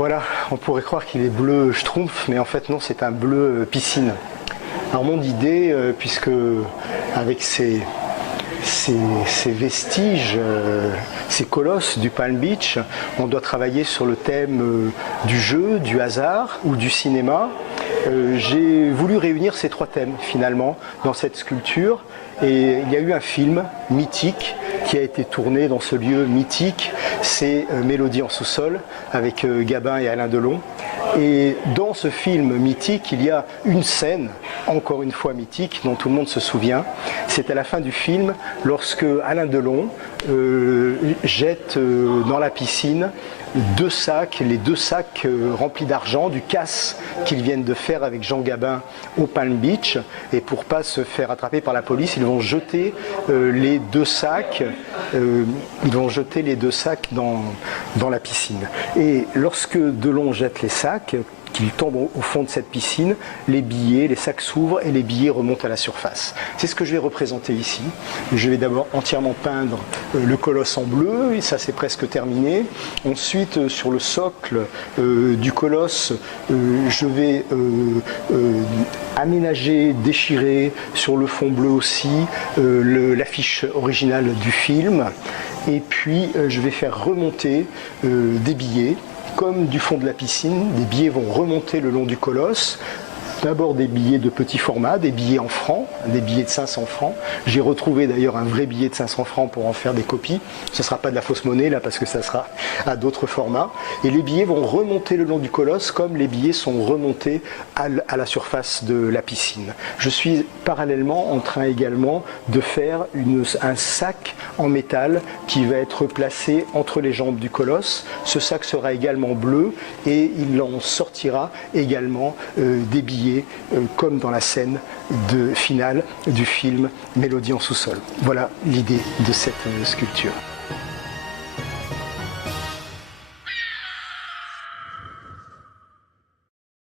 Voilà, on pourrait croire qu'il est bleu schtroumpf, mais en fait non, c'est un bleu piscine. Alors mon idée, puisque avec ces vestiges, ces colosses du Palm Beach, on doit travailler sur le thème du jeu, du hasard ou du cinéma. J'ai voulu réunir ces trois thèmes finalement dans cette sculpture. Et il y a eu un film mythique qui a été tourné dans ce lieu mythique, c'est Mélodie en sous-sol avec Gabin et Alain Delon. Et dans ce film mythique, il y a une scène, encore une fois mythique, dont tout le monde se souvient. C'est à la fin du film, lorsque Alain Delon jette dans la piscine les deux sacs remplis d'argent, du casse qu'ils viennent de faire avec Jean Gabin au Palm Beach. Et pour ne pas se faire attraper par la police, ils vont jeter les deux sacs dans la piscine. Et lorsque Delon jette les sacs, qu'il tombe au fond de cette piscine, les sacs s'ouvrent et les billets remontent à la surface. C'est ce que je vais représenter ici. Je vais d'abord entièrement peindre le colosse en bleu, et ça c'est presque terminé. Ensuite, sur le socle du colosse, je vais aménager, déchirer sur le fond bleu aussi l'affiche originale du film. Et puis je vais faire remonter des billets. Comme du fond de la piscine, des billets vont remonter le long du colosse. D'abord des billets de petit format, des billets en francs, des billets de 500 francs. J'ai retrouvé d'ailleurs un vrai billet de 500 francs pour en faire des copies. Ce ne sera pas de la fausse monnaie là parce que ça sera à d'autres formats. Et les billets vont remonter le long du colosse comme les billets sont remontés à la surface de la piscine. Je suis parallèlement en train également de faire un sac en métal qui va être placé entre les jambes du colosse. Ce sac sera également bleu et il en sortira également des billets comme dans la scène finale du film Mélodie en sous-sol. Voilà l'idée de cette sculpture.